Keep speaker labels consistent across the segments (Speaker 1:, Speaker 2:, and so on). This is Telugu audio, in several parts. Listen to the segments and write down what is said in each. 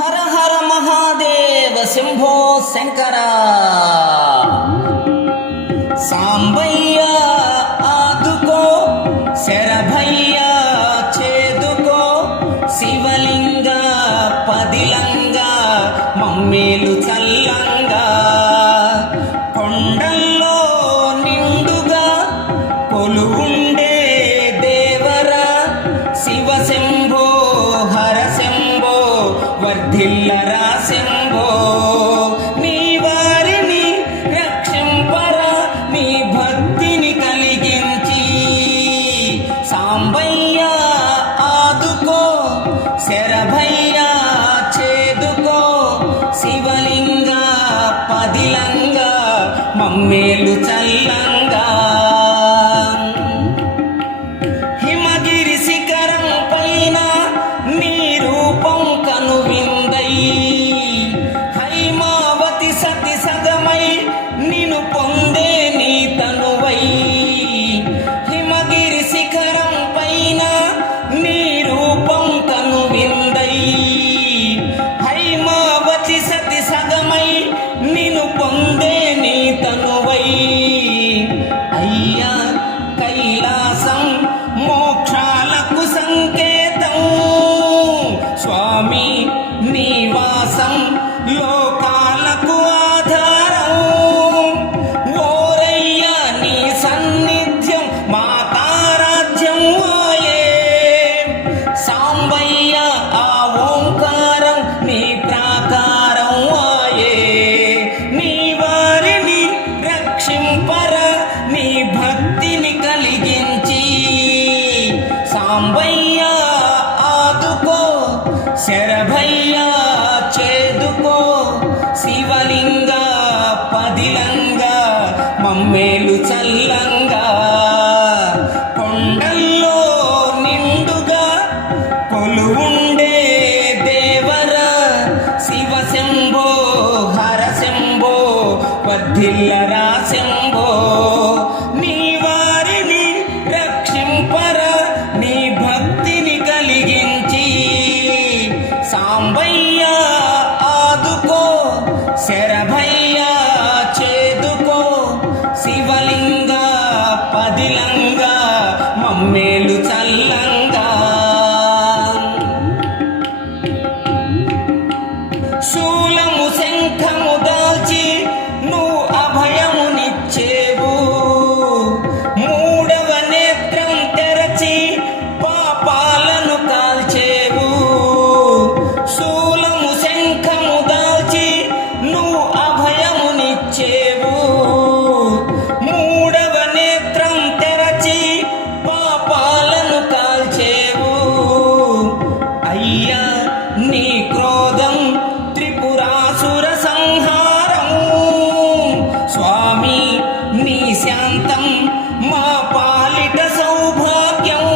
Speaker 1: హర హర మహాదేవ శంభో శంకర. సాంబయ్య ఆదుకో శరభయ్య చేదుకో శివలింగ పదిలంగా మమ్మేలు చల్లంగా కొండలు వర్ధిల్లరా శంభో నీ వారిని రక్షింపరా నీ భక్తిని కలిగించి. సాంబయ్య ఆదుకో శరభయ్య చేదుకో శివలింగ పదిలంగా మమ్మేలు చల్లంగా అయ్యా కైలాసం మోక్షాలకు సంకేతం. స్వామి నివాసం లోకాలకు శరభయ్యా చేదుకో శివలింగా పదిలంగా మమ్మేలు చల్లంగా. కొండల్లో నిండుగా కొలువుండే దేవరా శివశంభో హరశంభో హర శంభో అభయమునిచ్చేవు మూడవ నేత్రం తెరచి పాపాలను కాల్చేవు. అయ్యా నీ క్రోధం త్రిపురాసుర సంహారము. స్వామి నీ శాంతం మా పాలిట సౌభాగ్యం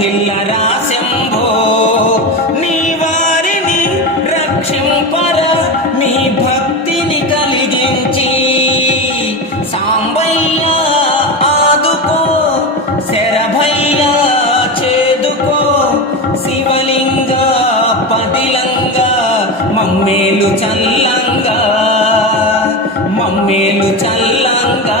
Speaker 1: వర్ధిల్లరా శంభో నీ వారిని రక్షింపర నీ భక్తిని కలిగించి. సాంబయ్య ఆదుకో శరభయ్య చేదుకో శివలింగ పదిలంగా మమ్మేలు చల్లంగా మమ్మేలు చల్లంగా.